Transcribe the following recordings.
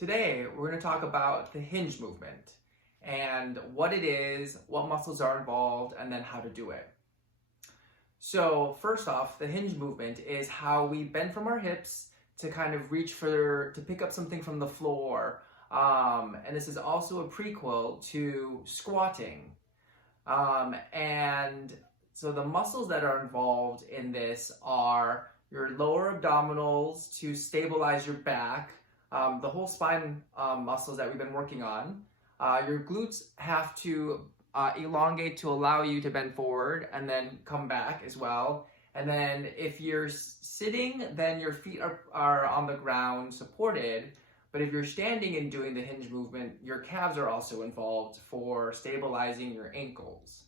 Today, we're going to talk about the hinge movement and what it is, what muscles are involved, and then how to do it. So first off, the hinge movement is how we bend from our hips to kind of to pick up something from the floor. And this is also a prequel to squatting. And so the muscles that are involved in this are your lower abdominals to stabilize your back, the whole spine muscles that we've been working on. Your glutes have to elongate to allow you to bend forward and then come back as well. And then if you're sitting, then your feet are on the ground supported. But if you're standing and doing the hinge movement, your calves are also involved for stabilizing your ankles.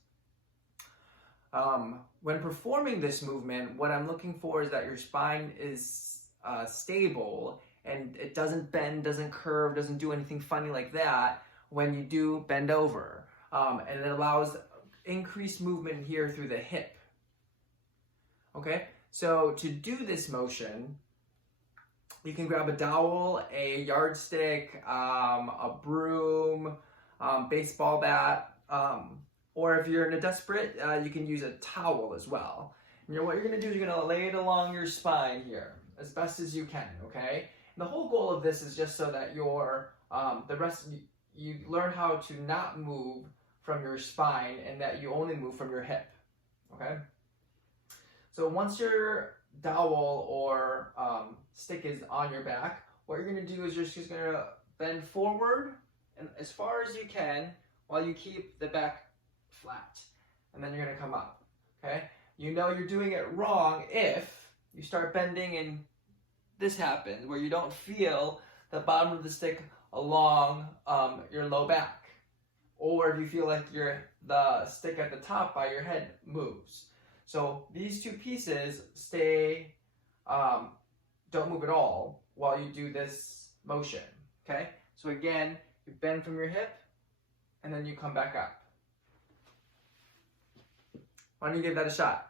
When performing this movement, what I'm looking for is that your spine is stable and it doesn't bend, doesn't curve, doesn't do anything funny like that when you do bend over. And it allows increased movement here through the hip. Okay, so to do this motion, you can grab a dowel, a yardstick, a broom, baseball bat, or if you're in a desperate, you can use a towel as well. And what you're going to do is you're going to lay it along your spine here as best as you can, okay? And the whole goal of this is just so that you learn how to not move from your spine and that you only move from your hip, okay? So once your dowel or stick is on your back, what you're going to do is you're just going to bend forward and as far as you can while you keep the back flat. And then you're going to come up, okay? You know you're doing it wrong if you start bending and this happens where you don't feel the bottom of the stick along your low back. Or if you feel like the stick at the top by your head moves. So these two pieces stay, don't move at all while you do this motion, okay? So again, you bend from your hip and then you come back up. Why don't you give that a shot?